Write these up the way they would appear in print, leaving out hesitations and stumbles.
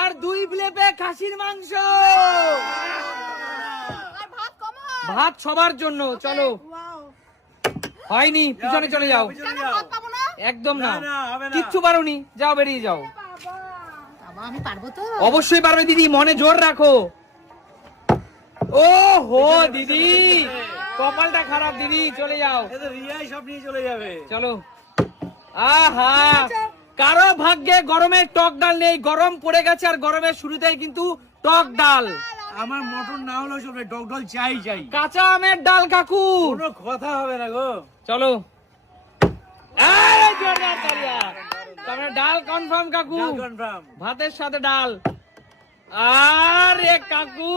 আর 2 প্লেটে খাসির মাংস। ভাত সবার জন্য। চলো, হয়নি, পিছনে চলে যাও। একদম না, কিচ্ছু পারোনি, যাও, বেরিয়ে যাও। আমি পারবো তো? অবশ্যই পারবে দিদি, মনে জোর রাখো। ও হো দিদি, কপালটা খারাপ দিদি, চলে যাও। রিয়াই সব নিয়ে চলে যাবে। চলো। আহা, কারো ভাগ্যে গরমের টক ডাল নেই। গরম পড়ে গেছে আর গরমের শুরুতেই কিন্তু টক ডাল। আমার মটন না হলেও চলবে, টক ডাল চাই চাই। কাঁচা আমের ডাল কাকু, কোনো কথা হবে না গো। চলো। এই জোরদার তালিয়া। তাহলে ডাল কনফার্ম কাকু, কনফার্ম। ভাতের সাথে ডাল। আরে কাকু,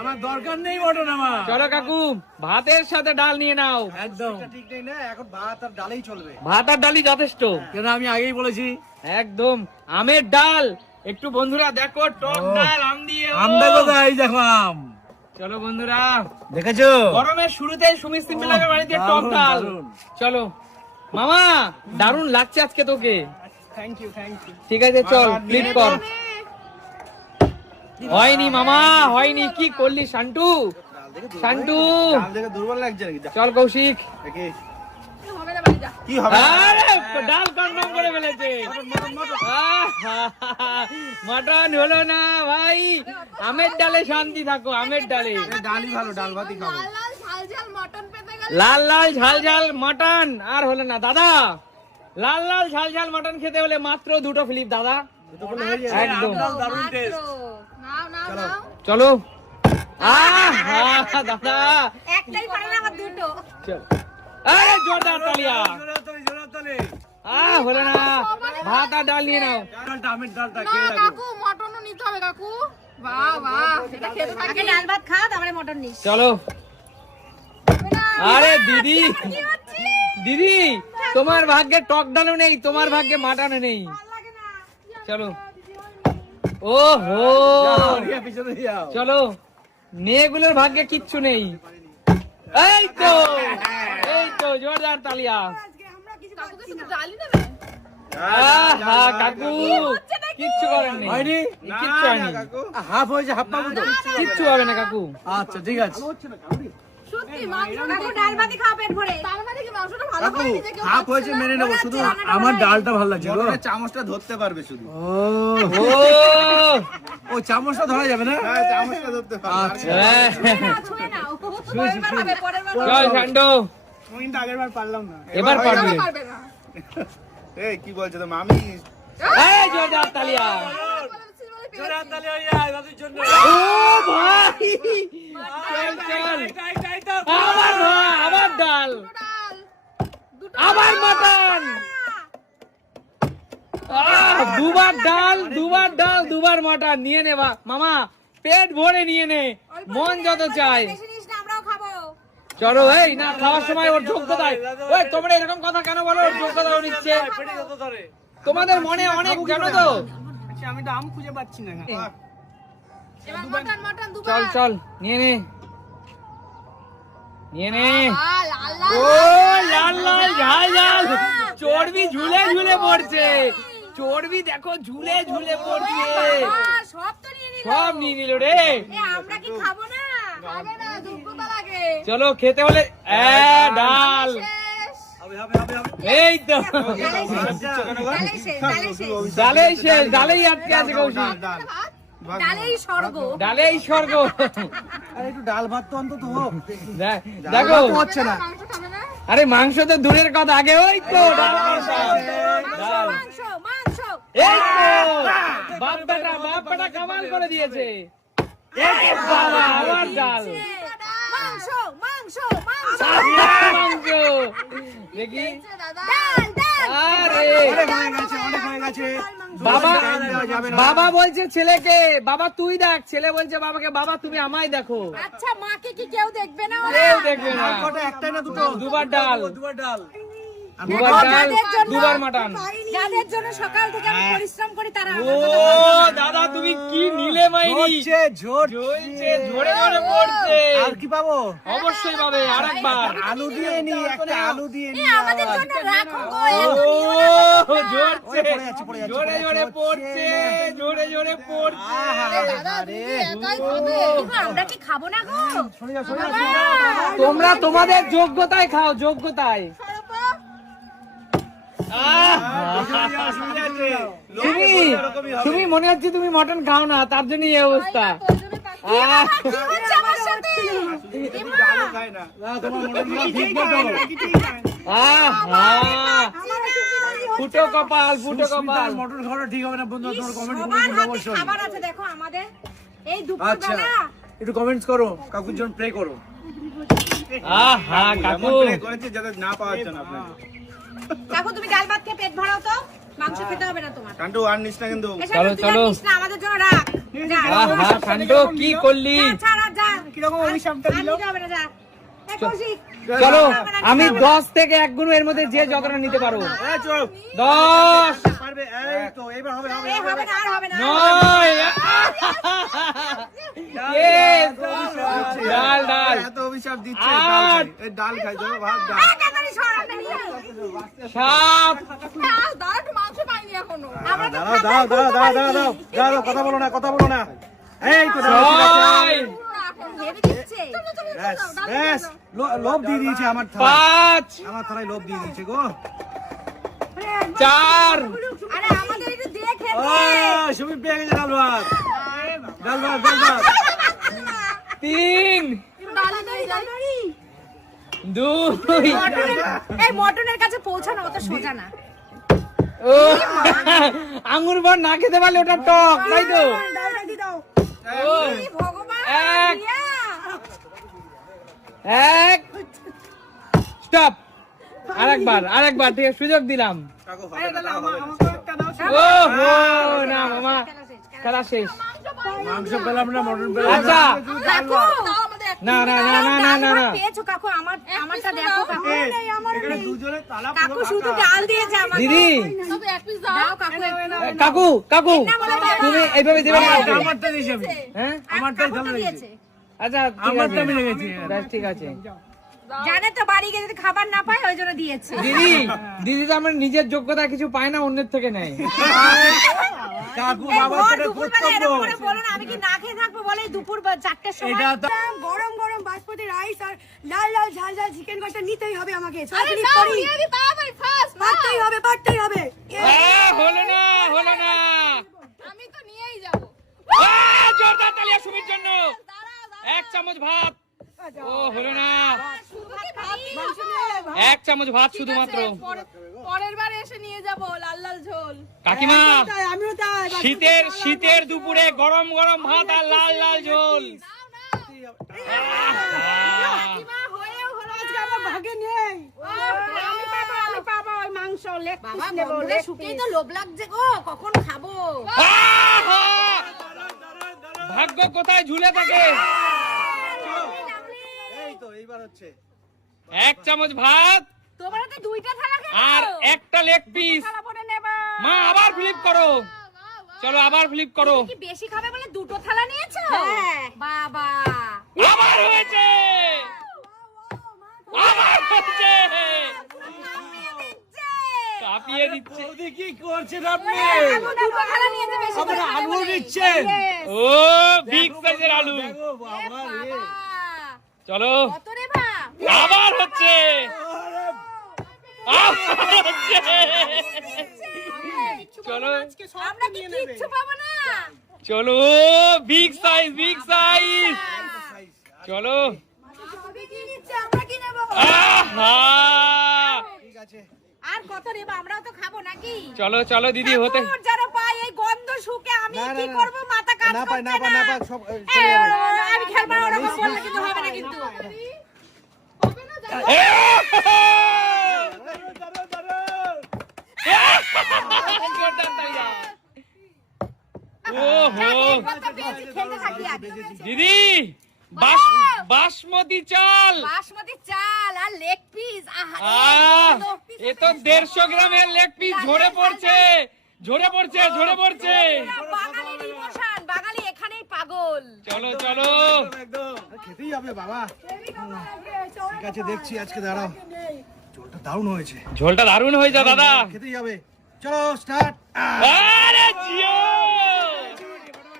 আমার দরকার নেই মটন আমার। চলো কাকু, ভাতের সাথে ডাল নিয়ে নাও। একদম ঠিক নেই না, এখন ভাত আর ডালেই চলবে। ভাত আর ডালই যথেষ্ট। কেন আমি আগেই বলেছি। একদম আমের ডাল। একটু বন্ধুরা দেখো, টক ডাল আম দিয়ে। আমটা কোথায়? এই দেখো আম। চলো বন্ধুরা, দেখেছো? গরমের শুরুতেই সুমিত সিম্পলের বাড়িতে টক ডাল। চলো মামা, দারুণ লাগছে আজকে তোকে। Thank you. ঠিক আছে, চল ক্লিক কর। হয়নি মামা, হয়নি। কি করলি শান্টু? শান্টু, দুর্বল লাগছে নাকি? চল কৌশিক। কি হবে? আরে ডাল কনফার্ম করে ফেলেছে। মটন হলো না ভাই। আমের ডালে শান্তি থাকো, আমের ডালে। ডালই ভালো, ডাল ভাতই খাবো। লাল লাল ঝাল ঝাল মটন আর হলো না দাদা। লাল লাল ঝাল ঝাল মটন খেতে হলে মাত্র 2টো ফিলিপ দাদা। একদম দারুণ টেস্ট। চলো। দাদা একটাই পারে না, আমার দুটো। চল। আরে জোরদার তালিয়া। হলো না, ভাত আর ডাল নিয়ে নাও। ডালটা, আমের ডালটা না খেয়ে দেখো। কাকু, মটনও নিতে হবে কাকু। বাহ বাহ, এটা খেতে থাকি। আগে ডাল ভাত খা, তারপরে মটন নিস। চলো। আরে দিদি, দিদি তোমার ভাগ্যে টক ডালও নেই, তোমার ভাগ্যে মাটনও নেই। চলো। ও হো, রিয়া পিছনে যাও। চলো। মেয়েগুলোর ভাগ্যে কিচ্ছু নেই। এই তো, এই তো জোরদার তালিয়া। কাকুকে শুধু ডালই নেবে? আহা কাকু, কিচ্ছু করেননি। হয়নি? কিচ্ছু হয়নি। হাফ হয়েছে, হাফ পাবো তো? কিচ্ছু হবে না কাকু। আচ্ছা ঠিক আছে। সত্যি মাংস কাকু ডাল ভাতই খাও পেট ভরে। তার মানে কি মাংসটা ভালো কাকু হয়নি যে কেউ হাফ খাচ্ছে হয়েছে না? মেনে নেবো, শুধু আমার ডালটা ভালো লাগছে গো। চামচটা ধরতে পারবে শুধু। ও ও চামচটা ধরা যাবে না? হ্যাঁ, চামচটা ধরতে পারবে। আচ্ছা। ছুঁয়ে নাও। পরের বার হবে, পরের বার চল শান্ডু, আমি কিন্তু আগের বার পারলাম না। এবার পারবি। পারবে না। এই কি বলছো তো মামি? এই জোরদার তালিয়া। জোরে হাততালি হয়ে যায় দাদুর জন্য। ও ভাই, চল চল। আবার ভাত, আবার ডাল, ডাল, দুটো আবার মটন। দুবার ডাল, দুবার ডাল, দুবার মটন। নিয়ে নে মামা, পেট ভরে নিয়ে নে, মন যত চায়। বেশি নিস না, আমরাও খাবো। চলো। এই না, খাওয়ার সময় ওর যোগ্যতায়। ওই তোমরা এরকম কথা কেন বলো? ওর যোগ্যতা ও নিচ্ছে। পেটে যত ধরে। তোমাদের মনে অনেক জানো তো। আমি তো আম খুঁজে পাচ্ছি না। এবার মটন মটন দুবার। চল চল, নিয়ে নে, নিয়ে নে। লাল লাল ও লাল লাল ঝাল ঝাল, চর্বি ঝুলে ঝুলে পড়ছে। চর্বি দেখো ঝুলে ঝুলে পড়ছে। সব তো নিয়ে নিল। সব নিয়ে নিল রে। আমরা কি খাবো না? খাবে না, যোগ্যতা লাগে। চলো খেতে হলে ডাল। শেষ। হবে হবে হবে হবে। এই তো ডালেই শেষ, ডালেই শেষ। ডালেই শেষ, ডালেই আটকে আছে কৌশিক। ভাত? ডালেই স্বর্গ। ডালেই স্বর্গ। আরে একটু ডাল ভাত তো অন্তত হোক। দেখো হচ্ছে না। মাংস খাবে না? আরে মাংস তো দূরের কথা, আগে ওই তো ডাল। ডাল। মাংস, মাংস। এই তো বাপ বেটা কামাল করে দিয়েছে। এই বাবা, আবার ডাল। মাংস, মাংস, মাংস। মাংস দেখি। দাদা ডাল, ডাল। আরে অনেক হয়ে গেছে, অনেক হয়ে গেছে। বাবা, দেওয়া যাবে না। বাবা বলছে ছেলেকে, বাবা তুই দেখ। ছেলে বলছে বাবাকে, বাবা তুমি আমায় দেখো। আচ্ছা, মাকে কি কেউ দেখবে না? কেউ দেখবে না। ডাল কটা? একটাই না দুটো? দুবার ডাল, দুবার ডাল। দুবার ডাল, দুবার মাটন। যাদের জন্য সকাল থেকে আমি পরিশ্রম করি তারা ও দাদা তুমি কি নিলে মাইরি ঝরছে ঝরে ঝরে পড়ছে আর কি পাবো? অবশ্যই পাবে আরেকবার আলু দিয়ে নি, একটা আলু দিয়ে নি। আমাদের জন্য রাখো গো ও ঝরছে পড়ে যাচ্ছে, পড়ে যাচ্ছে, ঝরে ঝরে পড়ছে ঝরে ঝরে পড়ছে দাদা দিদি একাই খাবে আমরা কি খাবো না গো? সরে যাও, সরে যাও, সরে যাও। তোমরা তোমাদের যোগ্যতায় খাও যোগ্যতায় তুমি তুমি মনে হচ্ছে তুমি মটন খাও না তার জন্য এই অবস্থা আহ, কি হচ্ছে আমার সাথে? আলু খায় না না, তোমার মটনগুলো ফুটবো তো। আহ, আহ, ফুটো কপাল ফুটো কপাল সুস্মিতার মটন খাওয়াটা ঠিক হবে না বন্ধুরা, তোমরা কমেন্ট করে সবার দিন হাতে অবশ্যই। খাবার আছে দেখো আমাদের এই আচ্ছা, দুপুরবেলা একটু কমেন্টস করো, কাকুর জন্য প্রে করো। আহ হ্যাঁ কাকু এমন play করেছে যাতে না পাওয়ার জন্য আপনাকে কাকু তুমি ডাল ভাত খেয়ে পেট ভরাও তো, মাংস খেতে হবে না তোমার। কান্টু আর নিস না কিন্তু এসব চলো, তুই আর চলো। নিস না, আমাদের জন্য রাখ যা, আহ হ্যাঁ কাণ্ড কি করলি যা, ছাড় আর যা। কিরকম অভিশাপটা আর দিল? নিতে হবে না, যা। এই কৌশিক, চলো আমি 10 থেকে 1 গুণ এর মধ্যে যে যতটা নিতে পারো এই চুপ। 10 পারবে, এই তো, এবার হবে, হবে, এ হবে। হবে না, আর হবে না। 9 Yes! ডাল ডাল এত অভিশাপ দিচ্ছে আট। এই ডাল খাই যাবে ভাত ডাল এই তাড়াতাড়ি সর, আমরা নিয়ে নিই। 7 দাদা একটু মাংস পাইনি এখনো আমরা তো দাঁড়াও, খাবার দাঁড়াও, দাঁড়াও, দাঁড়াও, দাঁড়াও, দাঁড়াও, কথা বলো না, কথা বলো না। এই তো দাঁড়াও, ঠিক আছে। 6 হেভি দিচ্ছে। ব্যাস, ব্যাস, লোভ দিয়ে দিয়েছে আমার থালায়। 5 আমার থালায় লোভ দিয়ে দিয়েছে গো। 4 আরে আমাদের একটু দিয়ে খেতে। সুমিত পেয়ে গেছে ডাল ভাত। ডাল ভাত, ডাল ভাত। 3 ডালি নেই ডালি 2 এই মটনের কাছে পৌঁছানো অত সোজা না। ও আঙ্গুর বর না খেতে পারলে ওটা টক তাই তো ও এই ভগবান, এক। রিয়া। 1 স্টপ আরেকবার ঠিক আছে সুযোগ দিলাম কাকু হবে না ও হো না মামা খেলা শেষ মাংস পেলাম না, মটন পেলাম না। আচ্ছা কাকু, দাও আমাদের এক না না না না না না না পেয়েছো কাকু, আমারটা দেখো কাকু। এখানে দুজনে তালা কাকু শুধু ডাল দিয়েছে আমাকে। দিদি তবে এক পিস দাও দাও কাকু একটু। কাকু তুমি এইভাবে দেবে না আমাকে? আমারটা দিয়েছি আমি। হ্যাঁ আমারটাই কাকু তো থালা দিয়েছে। আচ্ছা ঠিক আমারটা আছে মিলে গেছে। বেশ, ঠিক আছে জানে তো বাড়ি গিয়ে যদি খাবার না পায় ওই জন্য দিয়েছে। দিদি তো আমার নিজের যোগ্যতা কিছু পায় না অন্যের থেকে নেয় কাকু এই বাবার ভোর পেটে দুপুরবেলা কর্তব্য। এরকম করে বলো না, আমি কি না খেয়ে থাকবো বলে দুপুর 4টের সময়। এটা তো গরম গরম বাসমতি রাইস আর লাল লাল ঝাল ঝাল চিকেন কষা নিতেই হবে আমাকে। আরে সরাসরি দাও করি। দিয়ে দি তাড়াতাড়ি ফাস্ট পারতেই হবে, পারতেই হবে। হলো না আমি তো নিয়েই যাব জোরদার তালিয়া সুমির জন্য 1 চামচ ভাত ও হলো না শুধু কি ভাত 1 চামচ ভাত শুধুমাত্র পরের বার এসে নিয়ে যাব লাল লাল ঝোল কাকিমা তাই, আমিও তাই। শীতের দুপুরে গরম গরম ভাত আর লাল লাল ঝোল মা হয়েও হলো আজকে আমার ভাগে নেই। আমি পাবো ওই মাংস লেগ পিস নেব। লেগ শুকিয়ে তো লোভ লাগছে গো, কখন খাবো? ভাগ্য কোথায় ঝুলে থাকে এই তো এইবার হচ্ছে 1 চামচ ভাত তোমরা তো 2টা থালা আর খেয়েছো। একটা লেগ পিস থালা পরে নেবা। মা আবার ফ্লিপ করো চলো আবার ফ্লিপ করো কি বেশি খাবে বলে 2টো থালা নিয়েছো? বাবা। আবার হয়েছে কাঁপিয়ে দিচ্ছে বৌদি কি করছেন আপনি? এখন 2টো থালা নিয়েছে বেশি আবার করে খাবে আলু বলে। দিচ্ছেন? Yes. ও বিগ সাইজের আলু দেখো বাবা রে। বাবা। চলো কত রে ভা? আবার হচ্ছে আবার হচ্ছে চলো আমরা কি কিচ্ছু পাবো না? চলো বিগ সাইজ চলো সবই কি নিচ্ছে, আমরা কি নেবো? আহা ঠিক আছে। আর কত রে ভা? আমরাও তো খাবো নাকি? চলো দিদি হতে ঠাকুর যারা পায় এই গন্ধ শুকে আমি না, কি না, করব? মাথা কাজ না পাই, করছে না পাই, না পাই, সব এ, চলে যাবে। আমি খেলবো না, ওরকম বললে কিন্তু হবে না কিন্তু। জোরদার তালিয়া। ওহো কত পেয়েছি, খেলতে থাকি আজ। দিদি বাসমতি চাল বাসমতি চাল আর লেগ পিস। আহা আহ এ তো 150 গ্রামের লেগ পিস ঝরে পড়ছে বাঙালির ইমোশন। চলো চলো একদম খেতেই হবে বাবা। ঠিক আছে দেখছি আজকে, দাঁড়াও। ঝোলটা দারুণ হয়েছে, ঝোলটা দারুণ হয়েছে দাদা। খেতেই হবে। চলো স্টার্ট। আরে জিও,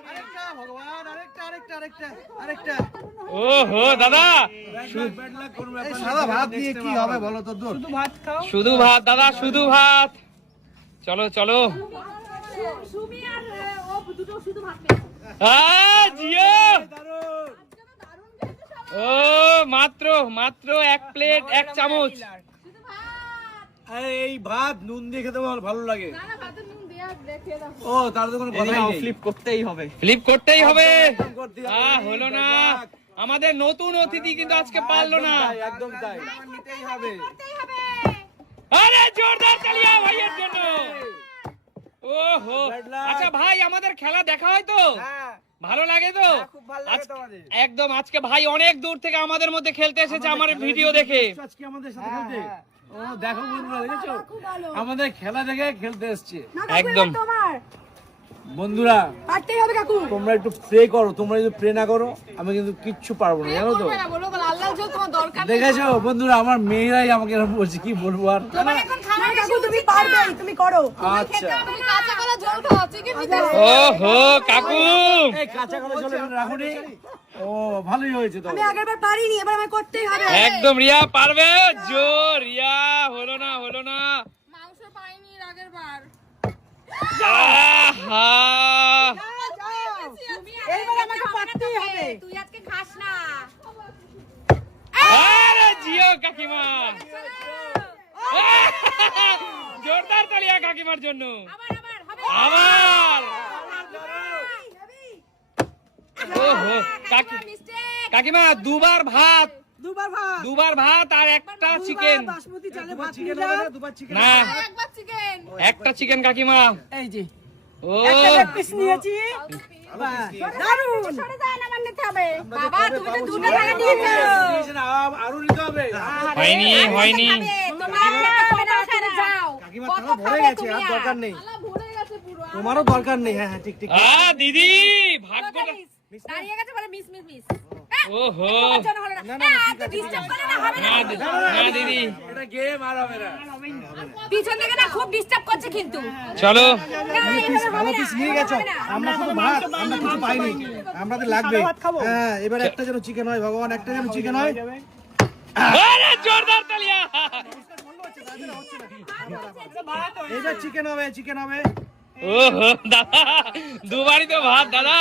আরেকটা ভগবান, আরেকটা আরেকটা আরেকটা আরেকটা। ওহো দাদা, ব্যাড লাক কোন ব্যাপার এই না। সাদা ভাত দিয়ে কি হবে বলো তো দূর। ভাত খাও। শুধু ভাত দাদা, শুধু ভাত। চলো চলো। সুমি আর ও দুটো শুধু ভাত পেয়েছে। জিও, দারুণ। ও মাত্র মাত্র 1 প্লেট 1 চামচ। আরে এই ভাত নুন দিয়ে খেতে আমার ভালো লাগে। না না ভাতের নুন দেয়া দেখে দাও। ও তার তো কোনো কথাই নেই। ফ্লিপ করতেই হবে। করতেই হবে। হলো না, আমাদের নতুন অতিথি কিন্তু আজকে পারলো না। একদম তাই। নিতেই হবে। আরে জোরদার তালিয়া ভাইয়ের জন্য। ওহো, আচ্ছা ভাই, আমাদের খেলা দেখা হয় তো? হ্যাঁ, ভালো লাগে তো? খুব ভালো লাগে আজকে- তোমাদের। একদম, আজকে ভাই অনেক দূর থেকে আমাদের মধ্যে খেলতে এসেছে আমার ভিডিও দেখে। আজকে আমাদের সাথে খেলতে। ও দেখো বন্ধুরা, দেখেছো? খুব ভালো। আমাদের খেলা দেখে খেলতে এসছে। না কাকু, একদম। এবার তোমার বন্ধুরা পারতেই হবে কাকু। তোমরা একটু প্রে করো, তোমরা যদি প্রে না করো আমি কিন্তু কিচ্ছু পারবো না, জানো তো? করবে না, বলো লাল লাল ঝোল তোমার দরকার নেই। দেখেছো বন্ধুরা, আমার মেয়েরাই আমাকে এরকম বলছে, কি বলবো আর। তোমার এখন না খাওয়া কাকু, তুমি পারবে, তুমি করো। আচ্ছা, তুমি কাঁচা কলা ঝোল খাও, চিকেন নিতে ওহো কাকু, এই কাঁচা কলা চলে রাখুনি। ও ভালোই হয়েছে তো। আমি আগেরবার পারিনি, এবার আমায় করতেই হবে। একদম রিয়া পারবে। জোর রিয়া, হলো না হলো না। মাংস পাইনি এর আগের বার। আহা, এইবার আমাকে পারতেই হবে। তুই আজকে খাস না। আরে জিও কাকিমা, জোরদার তালিয়া কাকিমার জন্য। আবার ওহো কাকিমা দুবার ভাত, দুবার ভাত আর একটা চিকেন। বাসমতি চালে ভাত চিকেন হবে না, দুবার চিকেন। না, একবার চিকেন। একটা চিকেন কাকিমা। এই যে ও পিস নিয়েছি। দারুন। সরে যায় না, আমার নিতে হবে। বাবা তুমি তো দুটো টাকা দিয়েছো। দিয়েছে না, আরো নিতে হবে। হয়নি হয়নি। তোমার খেতে হবে না, ওখানে যাও। কাকিমা থালা ভরে গেছে, আর দরকার নেই। আলা ভরে গেছে পুরো। তোমারও দরকার নেই। হ্যাঁ হ্যাঁ, ঠিক ঠিক। দিদি ভাগ্যটা। দাঁড়িয়ে গেছে বলে মিস মিস মিস। ওহো, জন হলো না। ডিস্টার্ব করে না, হবে না। না দিদি, এটা গেম আর হবে না। পিছন থেকে না খুব ডিস্টার্ব করছে কিন্তু। চলো। পিস ভালো পিস নিয়ে গেছো। আমরা শুধু ভাত, আমরা কিছু পাইনি। আমাদের লাগবে। হ্যাঁ, এবার একটা যেন চিকেন হয় ভগবান, একটা যেন চিকেন হয়। আরে জোরদার তালিয়া। এইবার চিকেন হবে, চিকেন হবে। ওহো দাদা, দুবারই তো ভাত দাদা।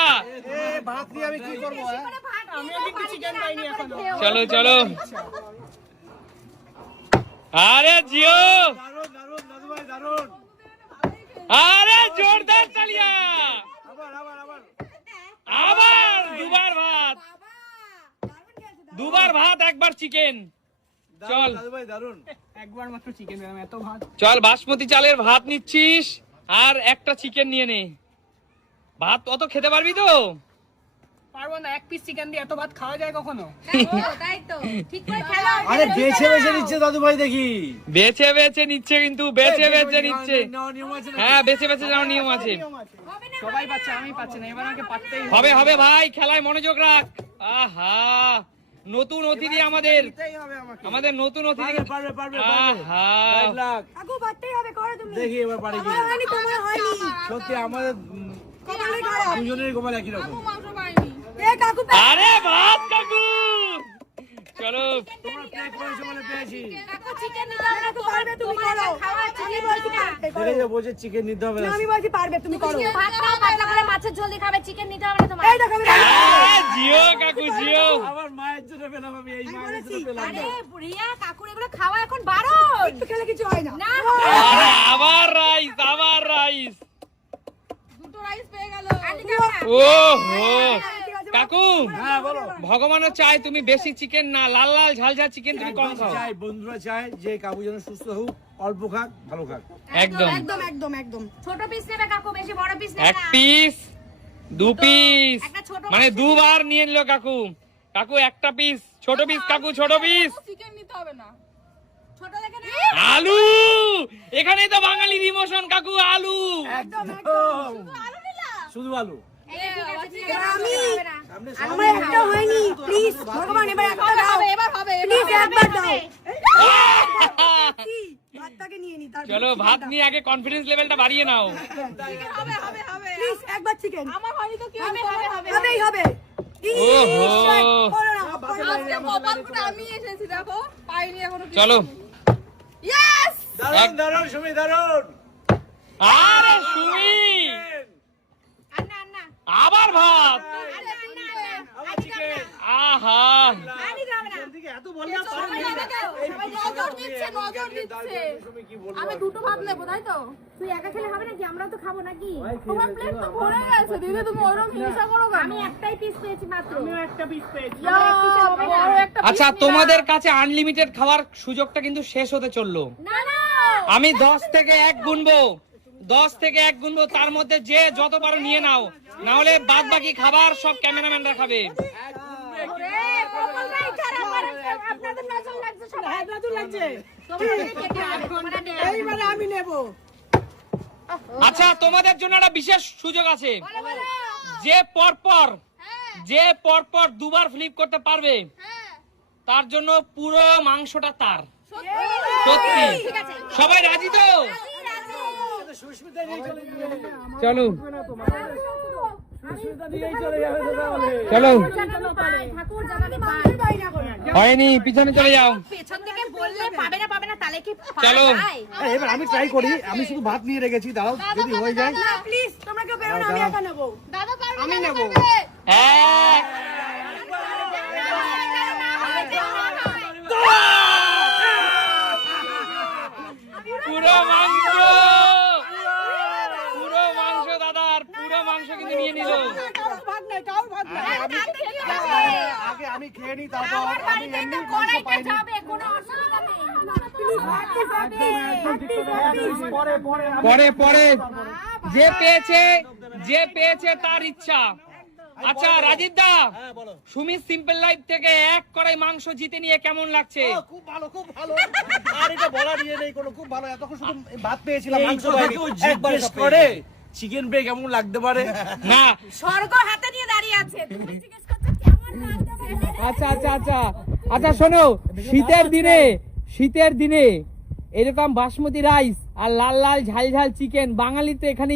এ ভাত দিয়ে আমি কি করবো? হ্যাঁ? চলো চলো। আরে জিও, দারুণ দারুণ দাদু ভাই, দারুণ। আরে জোরদার তালিয়া। আবার আবার আবার। আবার দুবার ভাত, দুবার ভাত একবার চিকেন। চল দাদু ভাই দারুণ। চল, বাসমতি চালের ভাত নিচ্ছিস আর একটা চিকেন নিয়ে নে। ভাত অত খেতে পারবি তো? পারবো না, এক পিস চিকেন দিয়ে এত ভাত খাওয়া যায় কখনো? তাই তো ঠিক করে খেলো। আরে বেছে বেছে নিচ্ছে দাদু ভাই, দেখি। বেছে বেছে নিচ্ছে, কিন্তু বেছে বেছে নিচ্ছে। নেওয়া নিয়ম আছে না? হ্যাঁ, বেছে বেছে যাওয়ার নিয়ম আছে। সবাই পাচ্ছে, আমি পাচ্ছি না, এবার আমাকে পারতেই হবে হবে ভাই, খেলায় মনোযোগ রাখ। আহা, নতুন অতিথি আমাদের, হবে আমাকে। আমাদের নতুন অতিথি। পারবে পারবে পারবে। আহা, Bad luck। কাকু পারতেই হবে, করো তুমি। দেখি এবার পারি কি। আমার হয়নি, তোমার হয়নি। সত্যি আমাদের কপালে খারাপ। দুজনের গোপাল একই রকম। মাংস পাইনি। এ কাকু আরে ভাত কাকু, চলো। তোমরা প্লে করেছো বলে পেয়েছি। কাকু চিকেন নিতে হবে না, কাকু পারবে, তুমি করো। খাওয়া আমি চিকেন বলছি না। পারবে, করো। দেখে বলছে চিকেন নিতে হবে না, না। আমি বলছি পারবে, তুমি করো। ভাত খাও, পাতলা করে মাছের ঝোল দিয়ে খাবে, চিকেন নিতে হবে না তোমার। এই দেখো, আমি পারবো। জিও কাকু জিও। আমার মায়ের জন্য পেলাম, আমি এই মায়ের জন্য পেলাম না। আরে রিয়া, কাকুর এগুলো খাওয়া এখন বারণ। একটু খেলে কিছু হয় না। না, আরে আবার রাইস, আবার রাইস। দুটো রাইস পেয়ে গেল। ওহো কাকু, হ্যাঁ বলো। ভগবানও চায় তুমি বেশি চিকেন না, লাল লাল ঝাল ঝাল চিকেন তুমি কম খাও। চাই, বন্ধুরা চায় যে কাকু যেন সুস্থ হোক, অল্প খাক, ভালো খাক। একদম। একদম একদম একদম। ছোট পিস নেবে কাকু, বেশি বড় পিস নেবে এক না। পিস, দু পিস, একটা ছোট মানে দুবার নিয়ে নিল কাকু। কাকু একটা পিস, ছোট পিস কাকু, ছোট পিস। চিকেন নিতে হবে না। ছোট দেখে না। আলু, এখানেই তো বাঙালির ইমোশন কাকু, আলু। একদম শুধু আলু। এই ঠিক আছে, আমার একটা হয়নি প্লিজ ভগবান এবার একটা দাও এবার হবে প্লিজ একবার দাও ভাতটাকে নিয়ে নি তারপর চলো ভাত নিয়ে আগে কনফিডেন্স লেভেলটা বাড়িয়ে নাও। হবে হবে হবে প্লিজ একবার চিকেন আমার হয়নি তো কি হবে হবে হবে হবেই হবে ওহো। আজকে কপাল ফুটে আমি এসেছি দেখো পাইনি এখনো কিছু। চলো ইয়েস দারুণ দারুণ সুমি দারুণ। আরে সুমি আন্না আন্না আবার ভাত, আরে আন্না আন্না আবার চিকেন। আহা আনি যাবে না এত বললাম সবাই যাবে কেন? সবাই নজর দিচ্ছে নজর দিচ্ছে সুমি কি বলবো? আমি দুটো ভাত নেবো তাই তো তুই একা খেলে হবে নাকি আমরাও তো খাবো নাকি তোমার প্লেট তো ভরে গেছে দিদি তুমি ওরকম হিংসা করো কেন আমি একটাই পিস পেয়েছি মাত্র বড় একটা আচ্ছা তোমাদের কাছে আনলিমিটেড খাওয়ার সুযোগটা কিন্তু শেষ হতে চললো। না না আমি 10 থেকে 1 গুনবো, 10 থেকে 1 গুনবো, তার মধ্যে যে যত পারো নিয়ে নাও, না হলে বাদ বাকি খাবার সব ক্যামেরাম্যানরা খাবে। আপনাদের নজর লাগছে সবাই নজর লাগছে এইবারে আমি নেব আচ্ছা তোমাদের জন্য একটা বিশেষ সুযোগ আছে, যে পরপর দুবার ফ্লিপ করতে পারবে তার জন্য পুরো মাংসটা তার। সত্যি সবাই রাজি তো? সুস্মিতা নিয়ে চলে যাবে। চলো সুস্মিতা নিয়েই চলে যাবে তো তাহলে। চলো, ঠাকুর জানাতে পাই হয়নি পিছনে চলে যাও। পেছন থেকে বললে পাবে না তাহলে কি চলো এবার আমি ট্রাই করি, আমি শুধু ভাত নিয়ে রেখেছি, দাঁড়াও যদি হয়ে যায়। প্লিজ তোমরা কেউ বেরো না আমি একা নেব দাদা পারবে আমি নেব এক পুরো মাংস, পুরো মাংস দাদার, পুরো মাংস কিন্তু নিয়ে নিল। কারোর ভাগ নাই কারোর ভাগ নাই আগে আমি খেয়ে নিই, তারপর আমি এমনি মাংস পাইনি। কোনো অসুবিধা নেই পরে পরে পরে পরে যে পেয়েছে তার ইচ্ছা। আচ্ছা রাজীব দা, সুমি সিম্পল লাইফ থেকে 1 কড়াই মাংস জিতে নিয়ে কেমন লাগছে? খুব ভালো খুব ভালো। আর এটা বলার ইয়ে নেই কোনো, খুব ভালো। এতক্ষণ শুধু ভাত পেয়েছিলাম, এই মাংস কথা পাইনি। কেউ একবারে জিজ্ঞেস সব করে পেয়েছি। চিকেন ব্রেক কেমন লাগতে পারে? না স্বর্গ হাতে নিয়ে দাঁড়িয়ে আছে তুমি জিজ্ঞেস করছো কেমন লাগছে আচ্ছা শোনো, শীতের দিনে এরকম বাসমতি রাইস আর লাল লাল ঝাল ঝাল চিকেন, বাঙালি তো এখানে